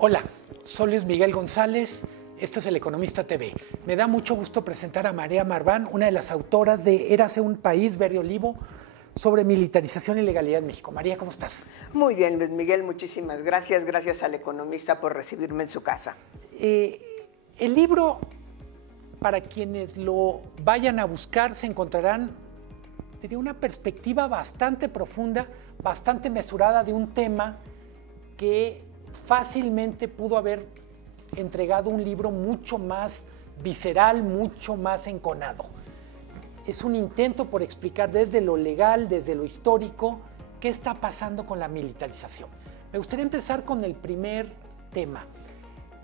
Hola, soy Luis Miguel González, esto es El Economista TV. Me da mucho gusto presentar a María Marván, una de las autoras de Érase un país verde olivo, sobre militarización y legalidad en México. María, ¿cómo estás? Muy bien, Luis Miguel, muchísimas gracias. Gracias al Economista por recibirme en su casa. El libro, para quienes lo vayan a buscar, se encontrarán de una perspectiva bastante profunda, bastante mesurada de un tema que fácilmente pudo haber entregado un libro mucho más visceral, mucho más enconado. Es un intento por explicar desde lo legal, desde lo histórico, qué está pasando con la militarización. Me gustaría empezar con el primer tema,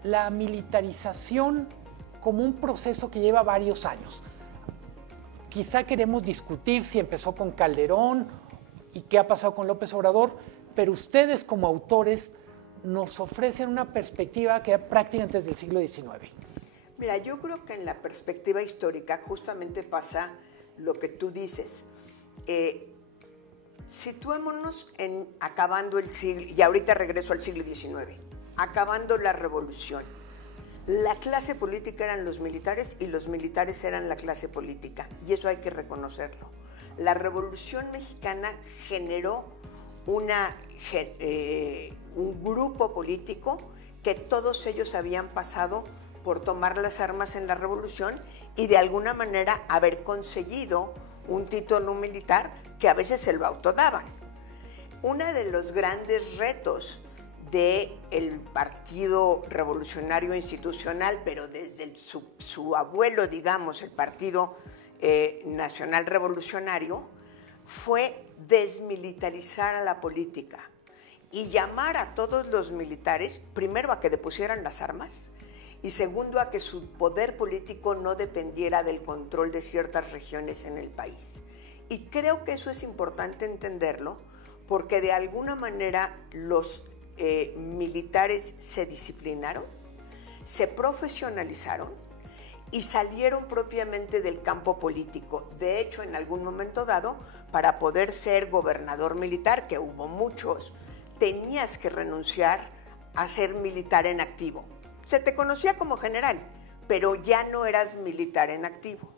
la militarización como un proceso que lleva varios años. Quizá queremos discutir si empezó con Calderón y qué ha pasado con López Obrador, pero ustedes como autores nos ofrecen una perspectiva que prácticamente desde el siglo XIX. Mira, yo creo que en la perspectiva histórica justamente pasa lo que tú dices. Situémonos en acabando el siglo, y ahorita regreso al siglo XIX, acabando la revolución. La clase política eran los militares y los militares eran la clase política, y eso hay que reconocerlo. La Revolución Mexicana generó un grupo político que todos ellos habían pasado por tomar las armas en la revolución y de alguna manera haber conseguido un título militar que a veces se lo autodaban. Uno de los grandes retos del Partido Revolucionario Institucional, pero desde su abuelo, digamos, el Partido Nacional Revolucionario, fue desmilitarizar a la política y llamar a todos los militares, primero a que depusieran las armas y segundo a que su poder político no dependiera del control de ciertas regiones en el país. Y creo que eso es importante entenderlo porque de alguna manera los militares se disciplinaron, se profesionalizaron y salieron propiamente del campo político. De hecho, en algún momento dado, para poder ser gobernador militar, que hubo muchos, tenías que renunciar a ser militar en activo. Se te conocía como general, pero ya no eras militar en activo.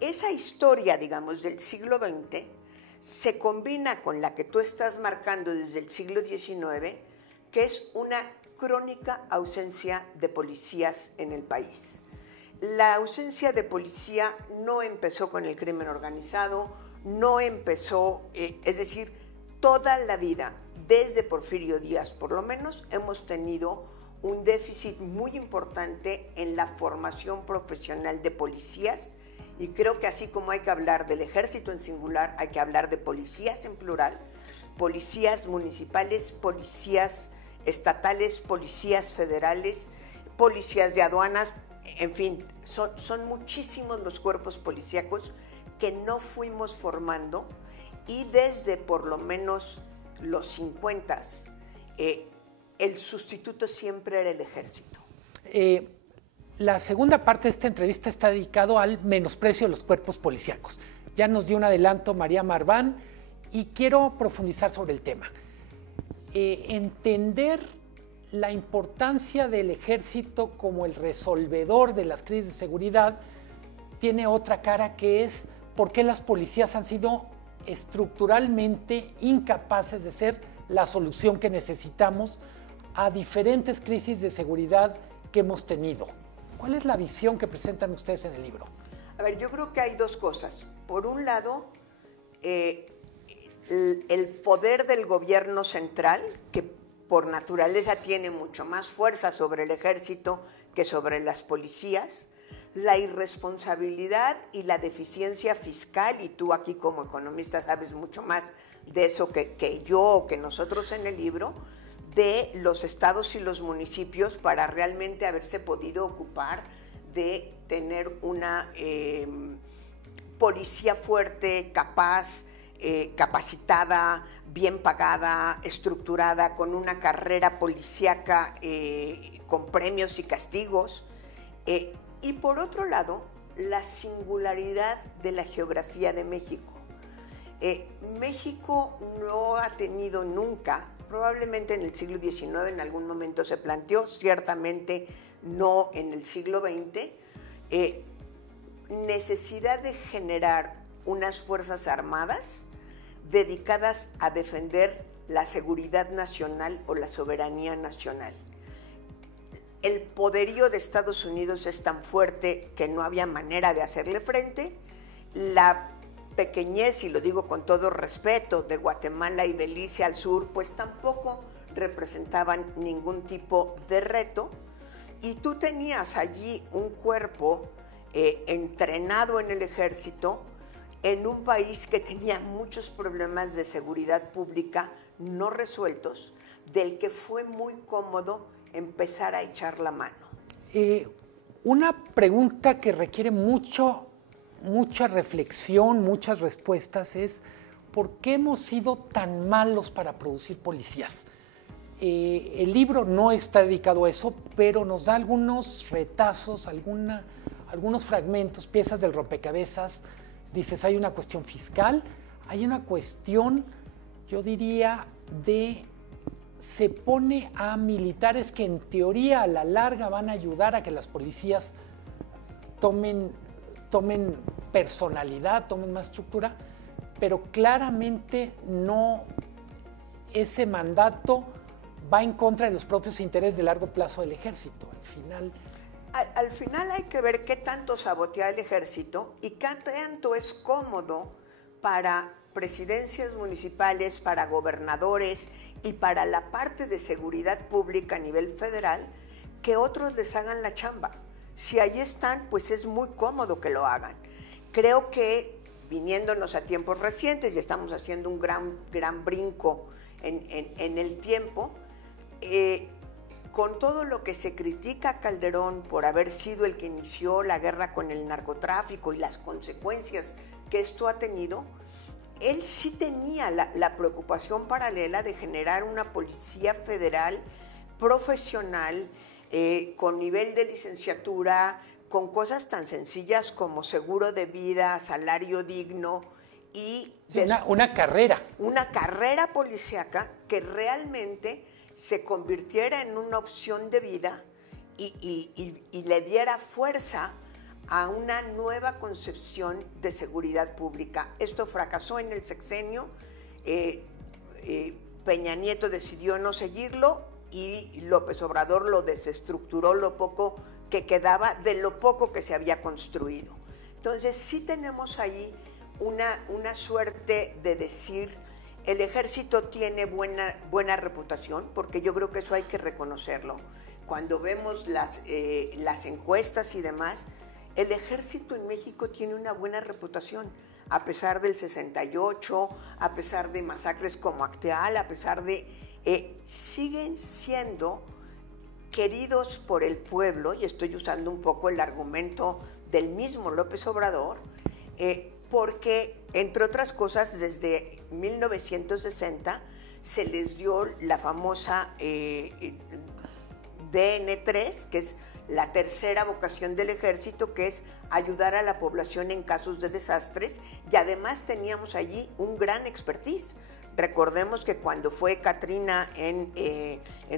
Esa historia, digamos, del siglo XX se combina con la que tú estás marcando desde el siglo XIX, que es una crónica ausencia de policías en el país. La ausencia de policía no empezó con el crimen organizado, no empezó, es decir, toda la vida, desde Porfirio Díaz por lo menos, hemos tenido un déficit muy importante en la formación profesional de policías y creo que así como hay que hablar del ejército en singular, hay que hablar de policías en plural, policías municipales, policías estatales, policías federales, policías de aduanas, en fin, son muchísimos los cuerpos policíacos que no fuimos formando y desde por lo menos los 50 el sustituto siempre era el ejército. La segunda parte de esta entrevista está dedicado al menosprecio de los cuerpos policíacos. Ya nos dio un adelanto María Marván y quiero profundizar sobre el tema. Entender la importancia del ejército como el resolvedor de las crisis de seguridad tiene otra cara, que es por qué las policías han sido estructuralmente incapaces de ser la solución que necesitamos a diferentes crisis de seguridad que hemos tenido. ¿Cuál es la visión que presentan ustedes en el libro? A ver, yo creo que hay dos cosas. Por un lado, el poder del gobierno central, que por naturaleza tiene mucho más fuerza sobre el ejército que sobre las policías, la irresponsabilidad y la deficiencia fiscal, y tú aquí como economista sabes mucho más de eso que yo o que nosotros en el libro, de los estados y los municipios para realmente haberse podido ocupar de tener una policía fuerte, capaz, capacitada, bien pagada, estructurada, con una carrera policíaca con premios y castigos. Y por otro lado, la singularidad de la geografía de México. México no ha tenido nunca probablemente en el siglo XIX en algún momento se planteó, ciertamente no en el siglo XX, necesidad de generar unas fuerzas armadas dedicadas a defender la seguridad nacional o la soberanía nacional. El poderío de Estados Unidos es tan fuerte que no había manera de hacerle frente. La pequeñez, y lo digo con todo respeto, de Guatemala y Belice al sur, pues tampoco representaban ningún tipo de reto. Y tú tenías allí un cuerpo entrenado en el ejército, en un país que tenía muchos problemas de seguridad pública no resueltos, del que fue muy cómodo empezar a echar la mano. Una pregunta que requiere mucha reflexión, muchas respuestas es ¿por qué hemos sido tan malos para producir policías? El libro no está dedicado a eso, pero nos da algunos retazos, algunos fragmentos, piezas del rompecabezas. Dices, hay una cuestión fiscal, hay una cuestión, yo diría, se pone a militares que en teoría a la larga van a ayudar a que las policías tomen personalidad, tomen más estructura, pero claramente no, ese mandato va en contra de los propios intereses de largo plazo del ejército. Al final hay que ver qué tanto sabotea el ejército y qué tanto es cómodo para presidencias municipales, para gobernadores y para la parte de seguridad pública a nivel federal, que otros les hagan la chamba. Si ahí están, pues es muy cómodo que lo hagan. Creo que viniéndonos a tiempos recientes, y estamos haciendo un gran brinco en el tiempo, con todo lo que se critica a Calderón por haber sido el que inició la guerra con el narcotráfico y las consecuencias que esto ha tenido, él sí tenía la preocupación paralela de generar una policía federal profesional, con nivel de licenciatura, con cosas tan sencillas como seguro de vida, salario digno y... Sí, una carrera. Una carrera policíaca que realmente se convirtiera en una opción de vida y le diera fuerza a una nueva concepción de seguridad pública. Esto fracasó en el sexenio, Peña Nieto decidió no seguirlo y López Obrador lo desestructuró lo poco que quedaba de lo poco que se había construido. Entonces sí tenemos ahí una suerte de decir, el ejército tiene buena reputación, porque yo creo que eso hay que reconocerlo. Cuando vemos las encuestas y demás, el ejército en México tiene una buena reputación, a pesar del 68, a pesar de masacres como Acteal, a pesar de... siguen siendo queridos por el pueblo, y estoy usando un poco el argumento del mismo López Obrador, porque, entre otras cosas, desde 1960 se les dio la famosa DN3, que es la tercera vocación del ejército, que es ayudar a la población en casos de desastres, y además teníamos allí un gran expertise. Recordemos que cuando fue Katrina en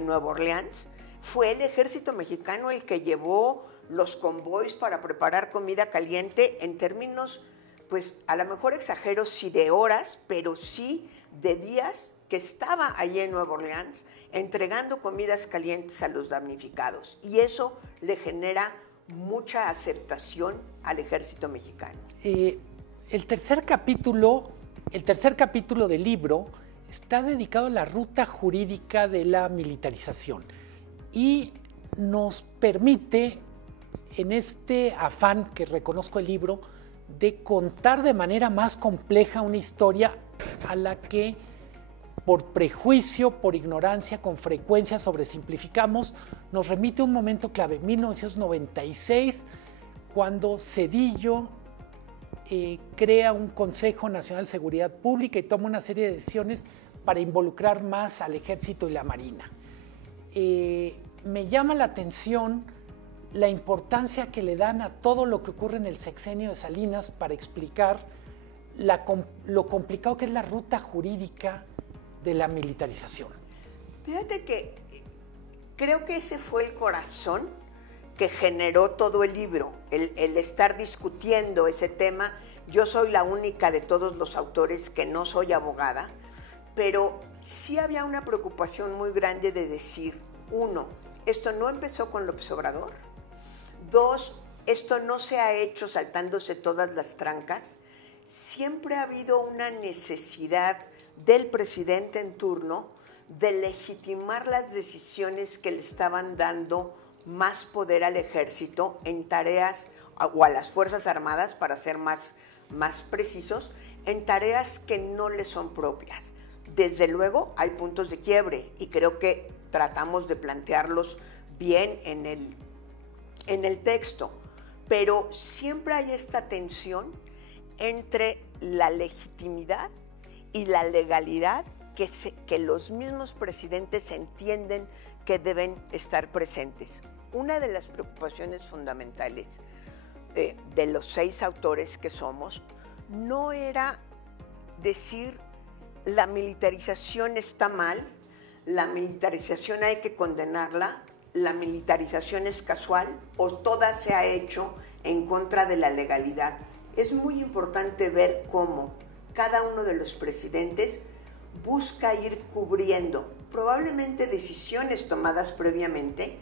Nueva Orleans, fue el ejército mexicano el que llevó los convoys para preparar comida caliente en términos, pues a lo mejor exagero si de horas, pero sí de días que estaba allí en Nueva Orleans entregando comidas calientes a los damnificados. Y eso le genera mucha aceptación al ejército mexicano. El tercer capítulo del libro está dedicado a la ruta jurídica de la militarización y nos permite, en este afán que reconozco el libro, de contar de manera más compleja una historia a la que por prejuicio, por ignorancia, con frecuencia sobresimplificamos. Nos remite a un momento clave, 1996, cuando Zedillo crea un Consejo Nacional de Seguridad Pública y toma una serie de decisiones para involucrar más al Ejército y la Marina. Me llama la atención la importancia que le dan a todo lo que ocurre en el sexenio de Salinas para explicar lo complicado que es la ruta jurídica de la militarización. Fíjate que creo que ese fue el corazón que generó todo el libro, el estar discutiendo ese tema. Yo soy la única de todos los autores que no soy abogada, pero sí había una preocupación muy grande de decir, uno, esto no empezó con López Obrador. Dos, esto no se ha hecho saltándose todas las trancas. Siempre ha habido una necesidad del presidente en turno de legitimar las decisiones que le estaban dando más poder al ejército en tareas, o a las Fuerzas Armadas, para ser más precisos, en tareas que no le son propias. Desde luego hay puntos de quiebre y creo que tratamos de plantearlos bien en el texto, pero siempre hay esta tensión entre la legitimidad y la legalidad que los mismos presidentes entienden que deben estar presentes. Una de las preocupaciones fundamentales de los 6 autores que somos no era decir la militarización está mal, la militarización hay que condenarla, la militarización es casual o toda se ha hecho en contra de la legalidad. Es muy importante ver cómo cada uno de los presidentes busca ir cubriendo probablemente decisiones tomadas previamente,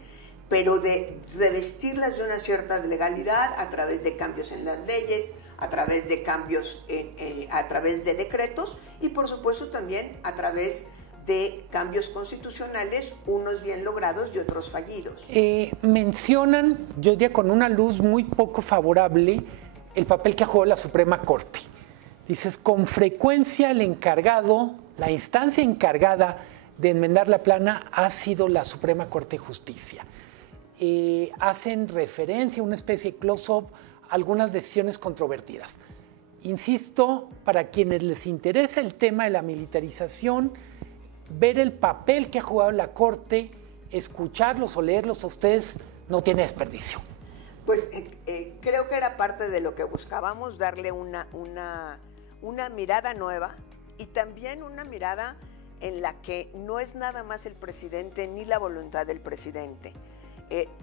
pero de revestirlas de una cierta legalidad a través de cambios en las leyes, a través de cambios, a través de decretos y por supuesto también a través de cambios constitucionales, unos bien logrados y otros fallidos. Mencionan, yo diría con una luz muy poco favorable, el papel que ha jugado la Suprema Corte. Dices, con frecuencia el encargado, la instancia encargada de enmendar la plana ha sido la Suprema Corte de Justicia. Hacen referencia a una especie de close-up a algunas decisiones controvertidas. Insisto, para quienes les interesa el tema de la militarización, ver el papel que ha jugado la Corte, escucharlos o leerlos a ustedes no tiene desperdicio. Pues creo que era parte de lo que buscábamos, darle una mirada nueva y también una mirada en la que no es nada más el presidente ni la voluntad del presidente.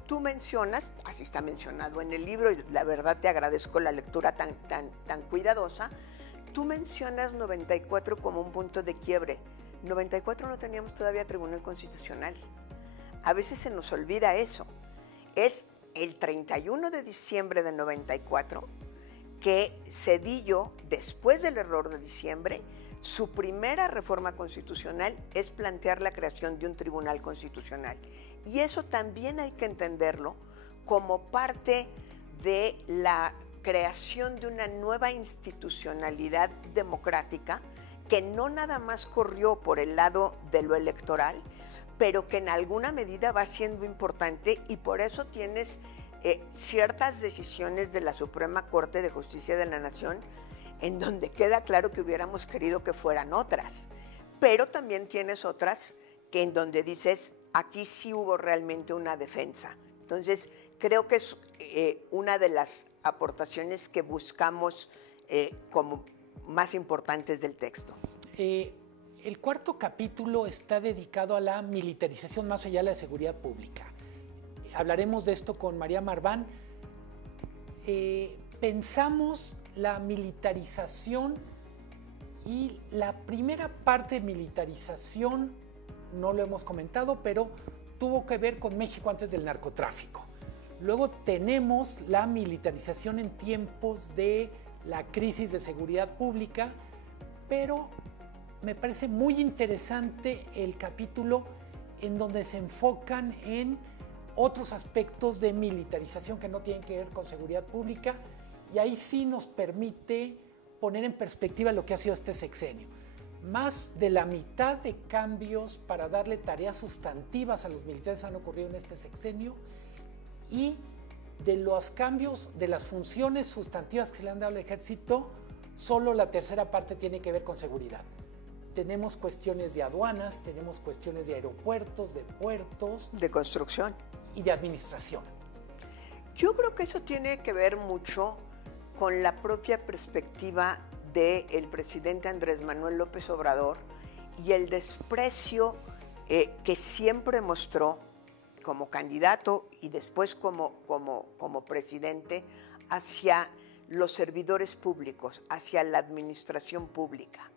Tú mencionas, así está mencionado en el libro, y la verdad te agradezco la lectura tan cuidadosa, tú mencionas 94 como un punto de quiebre. 94 no teníamos todavía Tribunal Constitucional. A veces se nos olvida eso. Es el 31 de diciembre de 94 que Zedillo, después del error de diciembre, su primera reforma constitucional es plantear la creación de un tribunal constitucional. Y eso también hay que entenderlo como parte de la creación de una nueva institucionalidad democrática que no nada más corrió por el lado de lo electoral, pero que en alguna medida va siendo importante y por eso tienes ciertas decisiones de la Suprema Corte de Justicia de la Nación en donde queda claro que hubiéramos querido que fueran otras, pero también tienes otras que en donde dices, aquí sí hubo realmente una defensa. Entonces, creo que es una de las aportaciones que buscamos como más importantes del texto. El cuarto capítulo está dedicado a la militarización más allá de la seguridad pública. Hablaremos de esto con María Marván. Pensamos la militarización y la primera parte de militarización, no lo hemos comentado, pero tuvo que ver con México antes del narcotráfico. Luego tenemos la militarización en tiempos de la crisis de seguridad pública, pero me parece muy interesante el capítulo en donde se enfocan en otros aspectos de militarización que no tienen que ver con seguridad pública, y ahí sí nos permite poner en perspectiva lo que ha sido este sexenio. Más de la mitad de cambios para darle tareas sustantivas a los militares han ocurrido en este sexenio, y de los cambios de las funciones sustantivas que se le han dado al ejército, solo la tercera parte tiene que ver con seguridad. Tenemos cuestiones de aduanas, tenemos cuestiones de aeropuertos, de puertos. De construcción. Y de administración. Yo creo que eso tiene que ver mucho con la propia perspectiva del presidente Andrés Manuel López Obrador y el desprecio que siempre mostró como candidato y después como presidente hacia los servidores públicos, hacia la administración pública.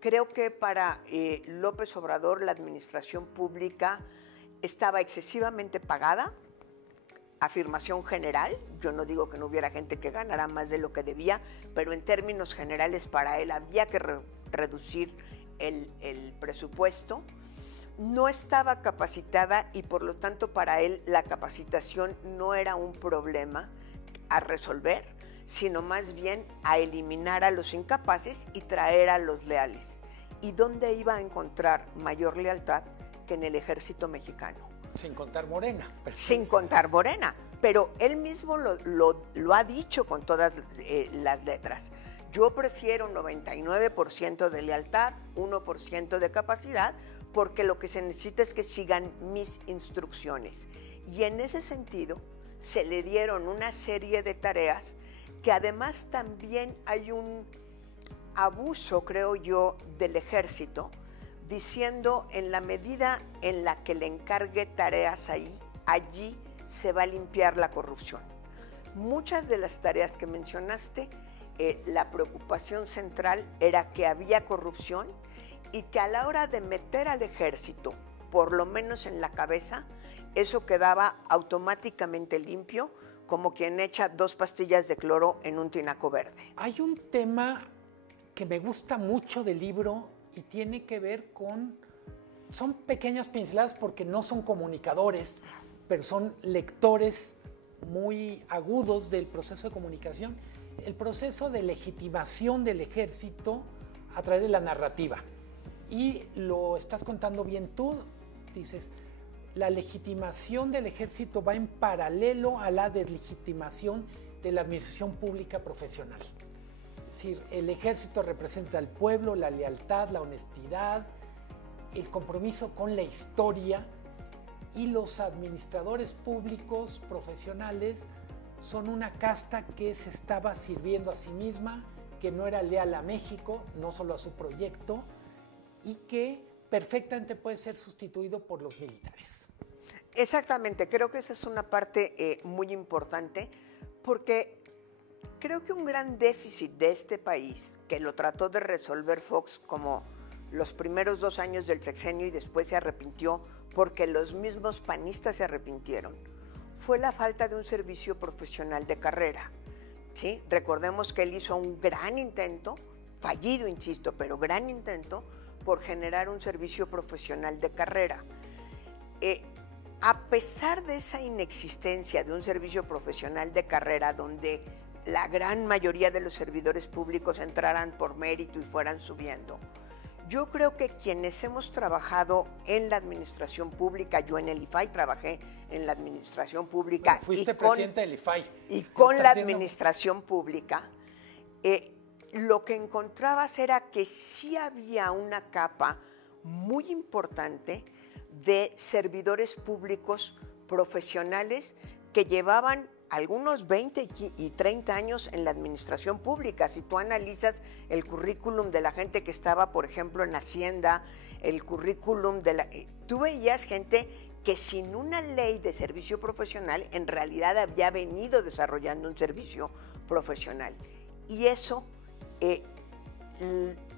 Creo que para López Obrador la administración pública estaba excesivamente pagada, afirmación general. Yo no digo que no hubiera gente que ganara más de lo que debía, pero en términos generales para él había que reducir el presupuesto. No estaba capacitada y por lo tanto para él la capacitación no era un problema a resolver, sino más bien a eliminar a los incapaces y traer a los leales. ¿Y dónde iba a encontrar mayor lealtad que en el ejército mexicano? Sin contar Morena. Sin contar Morena, pero él mismo lo ha dicho con todas las letras. Yo prefiero 99% de lealtad, 1% de capacidad, porque lo que se necesita es que sigan mis instrucciones. Y en ese sentido, se le dieron una serie de tareas que además también hay un abuso, creo yo, del ejército, diciendo en la medida en la que le encargue tareas allí se va a limpiar la corrupción. Muchas de las tareas que mencionaste, la preocupación central era que había corrupción y que a la hora de meter al ejército, por lo menos en la cabeza, eso quedaba automáticamente limpio, como quien echa 2 pastillas de cloro en un tinaco verde. Hay un tema que me gusta mucho del libro y tiene que ver con... Son pequeñas pinceladas porque no son comunicadores, pero son lectores muy agudos del proceso de comunicación. El proceso de legitimación del ejército a través de la narrativa. Y lo estás contando bien tú, dices, la legitimación del ejército va en paralelo a la deslegitimación de la administración pública profesional. Es decir, el ejército representa al pueblo, la lealtad, la honestidad, el compromiso con la historia, y los administradores públicos profesionales son una casta que se estaba sirviendo a sí misma, que no era leal a México, no solo a su proyecto, y que perfectamente puede ser sustituido por los militares. Exactamente, creo que esa es una parte muy importante, porque creo que un gran déficit de este país, que lo trató de resolver Fox como los primeros 2 años del sexenio y después se arrepintió porque los mismos panistas se arrepintieron, fue la falta de un servicio profesional de carrera. ¿Sí? Recordemos que él hizo un gran intento, fallido, insisto, pero gran intento, por generar un servicio profesional de carrera. A pesar de esa inexistencia de un servicio profesional de carrera donde la gran mayoría de los servidores públicos entraran por mérito y fueran subiendo, yo creo que quienes hemos trabajado en la administración pública, yo en el IFAI trabajé en la administración pública. Bueno, fuiste presidente del IFAI. Y con la administración pública, lo que encontrabas era que sí había una capa muy importante de servidores públicos profesionales que llevaban algunos 20 y 30 años en la administración pública. Si tú analizas el currículum de la gente que estaba, por ejemplo, en Hacienda, el currículum de la... Tú veías gente que sin una ley de servicio profesional en realidad había venido desarrollando un servicio profesional. Y eso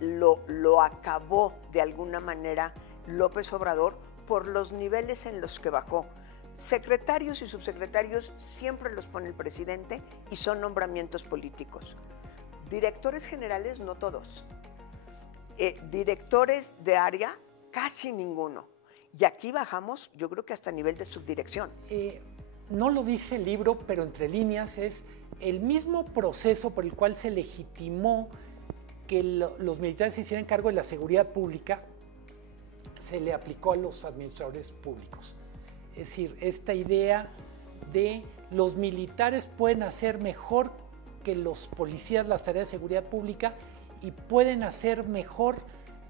lo acabó de alguna manera López Obrador por los niveles en los que bajó. Secretarios y subsecretarios siempre los pone el presidente y son nombramientos políticos. Directores generales, no todos. Directores de área, casi ninguno. Y aquí bajamos, yo creo que hasta nivel de subdirección. No lo dice el libro, pero entre líneas es el mismo proceso por el cual se legitimó que los militares se hicieran cargo de la seguridad pública, se le aplicó a los administradores públicos. Es decir, esta idea de los militares pueden hacer mejor que los policías las tareas de seguridad pública y pueden hacer mejor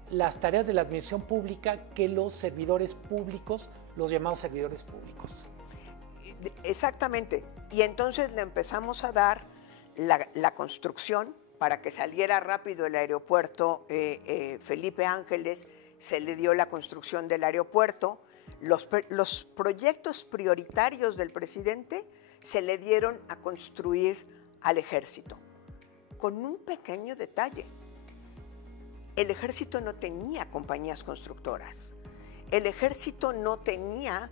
las tareas de la administración pública que los servidores públicos, los llamados servidores públicos. Exactamente. Y entonces le empezamos a dar la construcción para que saliera rápido el aeropuerto Felipe Ángeles, se le dio la construcción del aeropuerto. Los proyectos prioritarios del presidente se le dieron a construir al ejército, con un pequeño detalle. El ejército no tenía compañías constructoras, el ejército no tenía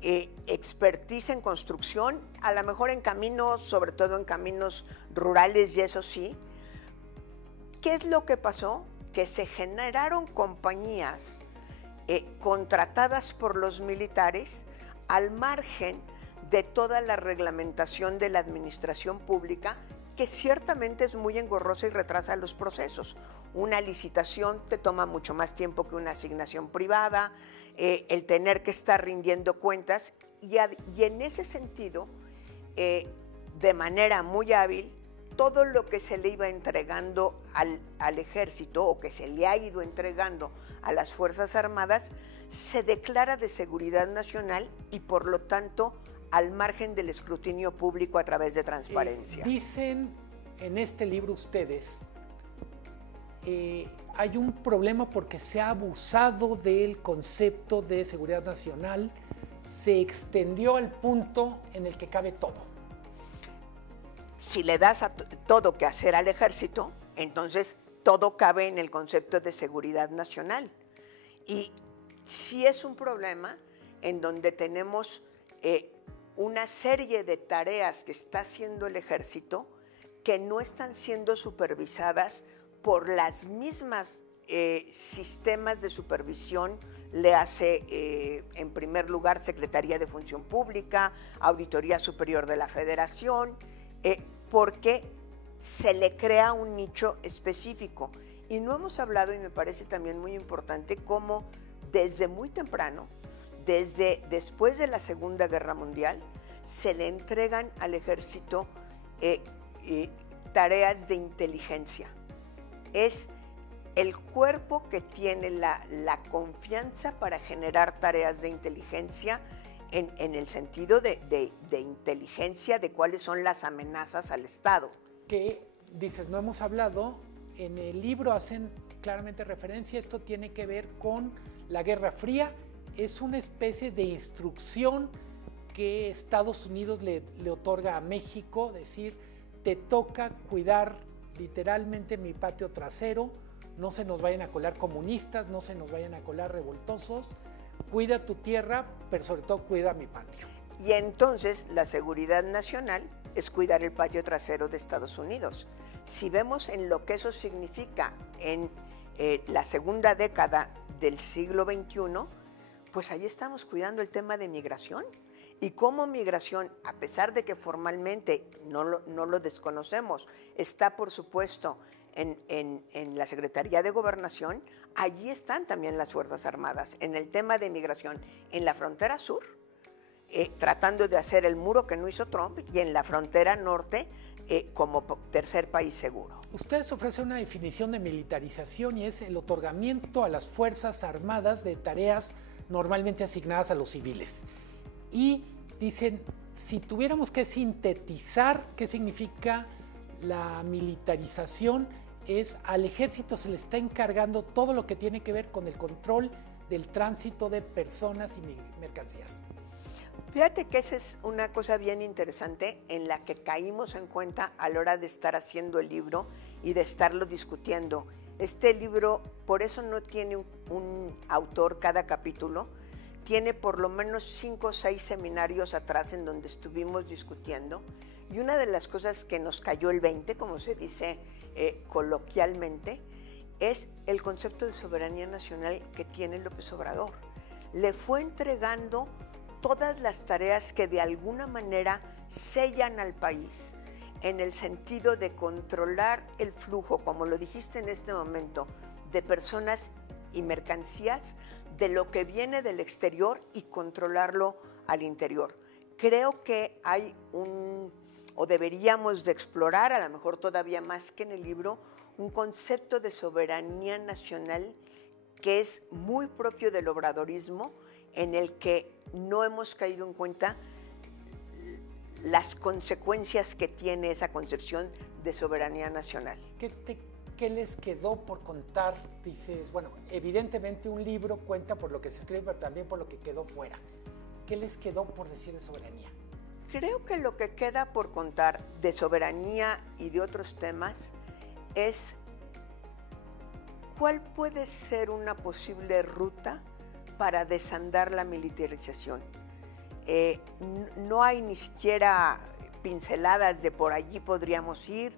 expertise en construcción, a lo mejor en caminos, sobre todo en caminos rurales, y eso sí. ¿Qué es lo que pasó? Que se generaron compañías contratadas por los militares al margen de toda la reglamentación de la administración pública, que ciertamente es muy engorrosa y retrasa los procesos. Una licitación te toma mucho más tiempo que una asignación privada, el tener que estar rindiendo cuentas, y en ese sentido, de manera muy hábil, todo lo que se le iba entregando al ejército, o que se le ha ido entregando a las Fuerzas Armadas, se declara de seguridad nacional y por lo tanto al margen del escrutinio público a través de transparencia. Dicen en este libro ustedes, hay un problema porque se ha abusado del concepto de seguridad nacional, se extendió al punto en el que cabe todo. Si le das todo que hacer al ejército, entonces todo cabe en el concepto de seguridad nacional. Y sí es un problema en donde tenemos una serie de tareas que está haciendo el ejército que no están siendo supervisadas por las mismas sistemas de supervisión. Le hace, en primer lugar, Secretaría de Función Pública, Auditoría Superior de la Federación, porque se le crea un nicho específico. Y no hemos hablado, y me parece también muy importante, cómo desde muy temprano, desde después de la Segunda Guerra Mundial, se le entregan al ejército tareas de inteligencia. Es el cuerpo que tiene la confianza para generar tareas de inteligencia en el sentido de inteligencia de cuáles son las amenazas al Estado. Que dices, no hemos hablado, en el libro hacen claramente referencia, esto tiene que ver con la Guerra Fría, es una especie de instrucción que Estados Unidos le otorga a México, decir, te toca cuidar literalmente mi patio trasero, no se nos vayan a colar comunistas, no se nos vayan a colar revoltosos, cuida tu tierra, pero sobre todo cuida mi patio. Y entonces la seguridad nacional es cuidar el patio trasero de Estados Unidos. Si vemos en lo que eso significa en la segunda década del siglo XXI, pues ahí estamos cuidando el tema de migración. Y como migración, a pesar de que formalmente no lo desconocemos, está por supuesto en la Secretaría de Gobernación, allí están también las Fuerzas Armadas en el tema de migración, en la frontera sur, tratando de hacer el muro que no hizo Trump, y en la frontera norte como tercer país seguro. Ustedes ofrecen una definición de militarización y es el otorgamiento a las Fuerzas Armadas de tareas normalmente asignadas a los civiles. Y dicen, si tuviéramos que sintetizar qué significa la militarización, es al ejército se le está encargando todo lo que tiene que ver con el control del tránsito de personas y mercancías. Fíjate que esa es una cosa bien interesante en la que caímos en cuenta a la hora de estar haciendo el libro y de estarlo discutiendo. Este libro, por eso no tiene un autor cada capítulo, tiene por lo menos 5 o 6 seminarios atrás en donde estuvimos discutiendo, y una de las cosas que nos cayó el 20, como se dice coloquialmente, es el concepto de soberanía nacional que tiene López Obrador. Le fue entregando todas las tareas que de alguna manera sellan al país, en el sentido de controlar el flujo, como lo dijiste en este momento, de personas y mercancías, de lo que viene del exterior y controlarlo al interior. Creo que hay o deberíamos de explorar, a lo mejor todavía más que en el libro, un concepto de soberanía nacional que es muy propio del obradorismo, en el que no hemos caído en cuenta las consecuencias que tiene esa concepción de soberanía nacional. ¿Qué te ¿qué les quedó por contar? Dices, bueno, evidentemente un libro cuenta por lo que se escribe, pero también por lo que quedó fuera. ¿Qué les quedó por decir de soberanía? Creo que lo que queda por contar de soberanía y de otros temas es cuál puede ser una posible ruta para desandar la militarización. No hay ni siquiera pinceladas de por allí podríamos ir.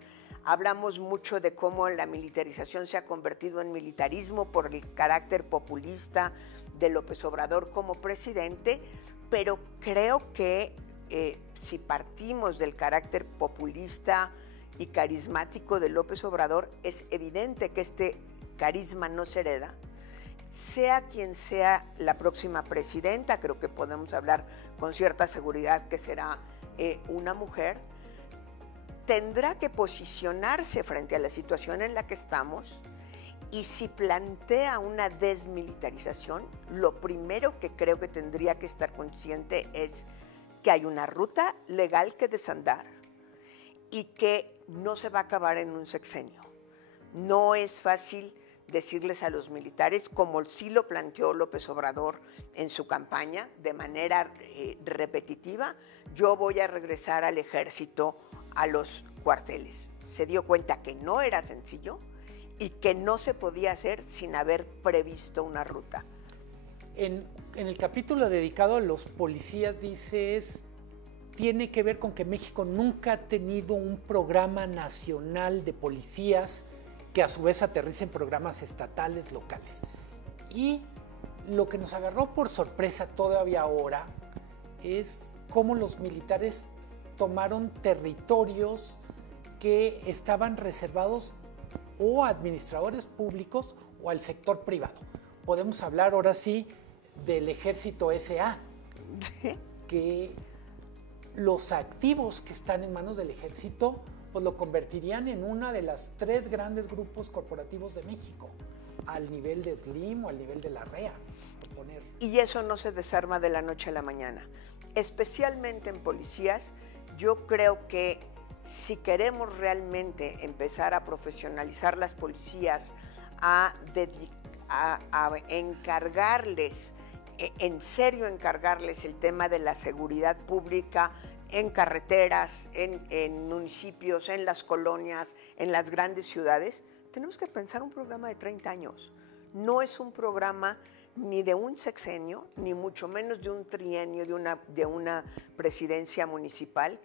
Hablamos mucho de cómo la militarización se ha convertido en militarismo por el carácter populista de López Obrador como presidente, pero creo que si partimos del carácter populista y carismático de López Obrador, es evidente que este carisma no se hereda. Sea quien sea la próxima presidenta, creo que podemos hablar con cierta seguridad que será una mujer, tendrá que posicionarse frente a la situación en la que estamos, y si plantea una desmilitarización, lo primero que creo que tendría que estar consciente es que hay una ruta legal que desandar y que no se va a acabar en un sexenio. No es fácil decirles a los militares, como sí lo planteó López Obrador en su campaña, de manera repetitiva, yo voy a regresar al ejército, a los cuarteles. Se dio cuenta que no era sencillo y que no se podía hacer sin haber previsto una ruta. En el capítulo dedicado a los policías dices, tiene que ver con que México nunca ha tenido un programa nacional de policías que a su vez aterriza en programas estatales locales. Y lo que nos agarró por sorpresa todavía ahora es cómo los militares tomaron territorios que estaban reservados o a administradores públicos o al sector privado. Podemos hablar ahora sí del Ejército S.A., que los activos que están en manos del Ejército pues lo convertirían en una de las 3 grandes grupos corporativos de México, al nivel de Slim o al nivel de la REA, por poner. Y eso no se desarma de la noche a la mañana. Especialmente en policías, yo creo que si queremos realmente empezar a profesionalizar las policías, a encargarles, en serio encargarles el tema de la seguridad pública en carreteras, en municipios, en las colonias, en las grandes ciudades, tenemos que pensar un programa de 30 años. No es un programa ni de un sexenio, ni mucho menos de un trienio, de una presidencia municipal,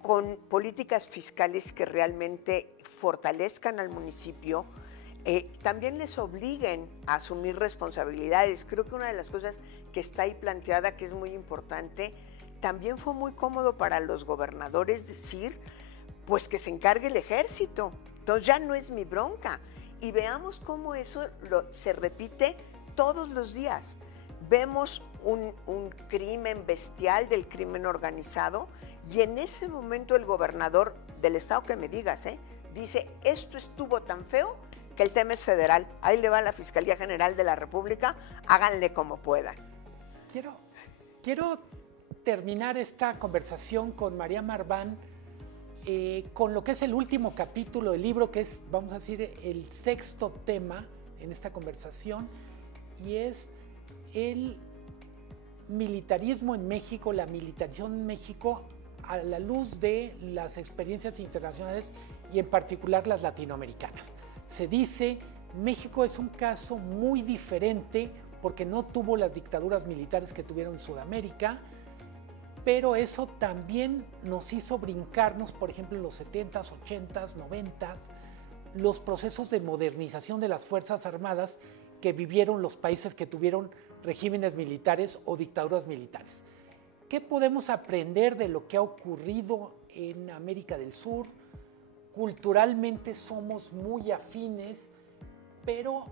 con políticas fiscales que realmente fortalezcan al municipio, también les obliguen a asumir responsabilidades. Creo que una de las cosas que está ahí planteada, que es muy importante, también fue muy cómodo para los gobernadores decir, pues que se encargue el ejército, entonces ya no es mi bronca. Y veamos cómo eso se repite todos los días. Vemos un crimen bestial del crimen organizado y en ese momento el gobernador del estado que me digas, dice, esto estuvo tan feo que el tema es federal, ahí le va la Fiscalía General de la República, háganle como puedan. Quiero terminar esta conversación con María Marván con lo que es el último capítulo del libro, que es, vamos a decir, el 6º tema en esta conversación, y es el militarismo en México, la militarización en México a la luz de las experiencias internacionales y en particular las latinoamericanas. Se dice, México es un caso muy diferente porque no tuvo las dictaduras militares que tuvieron en Sudamérica, pero eso también nos hizo brincarnos, por ejemplo, en los 70s, 80s, 90s, los procesos de modernización de las Fuerzas Armadas que vivieron los países que tuvieron regímenes militares o dictaduras militares. ¿Qué podemos aprender de lo que ha ocurrido en América del Sur? Culturalmente somos muy afines, pero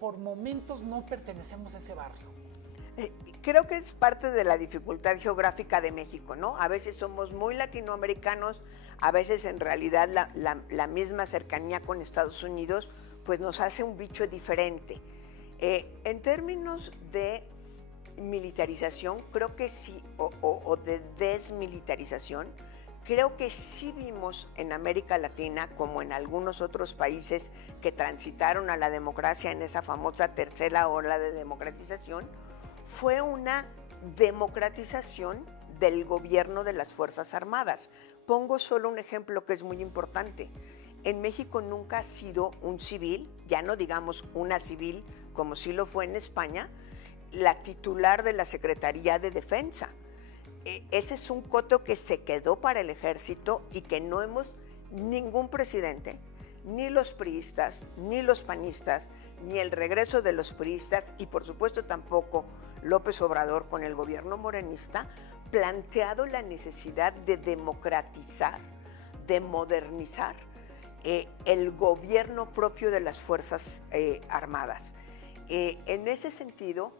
por momentos no pertenecemos a ese barrio. Creo que es parte de la dificultad geográfica de México, ¿no? A veces somos muy latinoamericanos, a veces en realidad la misma cercanía con Estados Unidos pues nos hace un bicho diferente. En términos de militarización, creo que sí, o de desmilitarización, creo que sí vimos en América Latina, como en algunos otros países que transitaron a la democracia en esa famosa tercera ola de democratización, fue una democratización del gobierno de las Fuerzas Armadas. Pongo solo un ejemplo que es muy importante. En México nunca ha sido un civil, ya no digamos una civil como sí lo fue en España, la titular de la Secretaría de Defensa. Ese es un coto que se quedó para el ejército y que no hemos ningún presidente, ni los priistas, ni los panistas, ni el regreso de los priistas y por supuesto tampoco López Obrador con el gobierno morenista, planteado la necesidad de democratizar, de modernizar el gobierno propio de las Fuerzas Armadas. En ese sentido,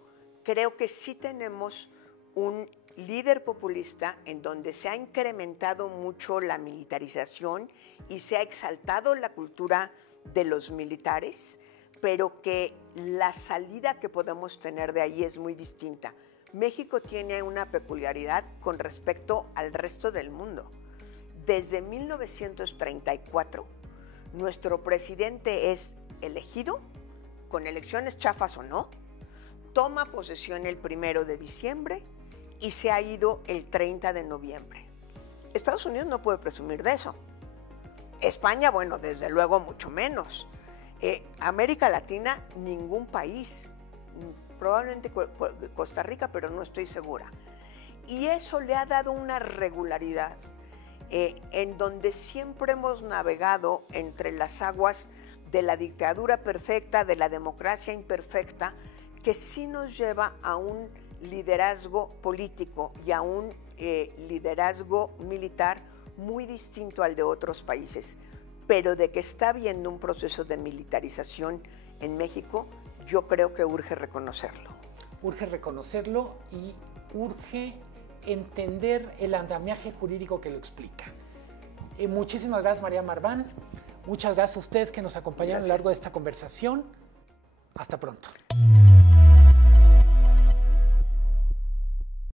creo que sí tenemos un líder populista en donde se ha incrementado mucho la militarización y se ha exaltado la cultura de los militares, pero que la salida que podemos tener de ahí es muy distinta. México tiene una peculiaridad con respecto al resto del mundo. Desde 1934, nuestro presidente es elegido, con elecciones chafas o no, toma posesión el 1 de diciembre y se ha ido el 30 de noviembre. Estados Unidos no puede presumir de eso. España, bueno, desde luego mucho menos. América Latina, ningún país. Probablemente Costa Rica, pero no estoy segura. Y eso le ha dado una regularidad en donde siempre hemos navegado entre las aguas de la dictadura perfecta, de la democracia imperfecta, que sí nos lleva a un liderazgo político y a un liderazgo militar muy distinto al de otros países. Pero de que está habiendo un proceso de militarización en México, yo creo que urge reconocerlo. Urge reconocerlo y urge entender el andamiaje jurídico que lo explica. Muchísimas gracias, María Marván. Muchas gracias a ustedes que nos acompañaron a lo largo de esta conversación. Hasta pronto.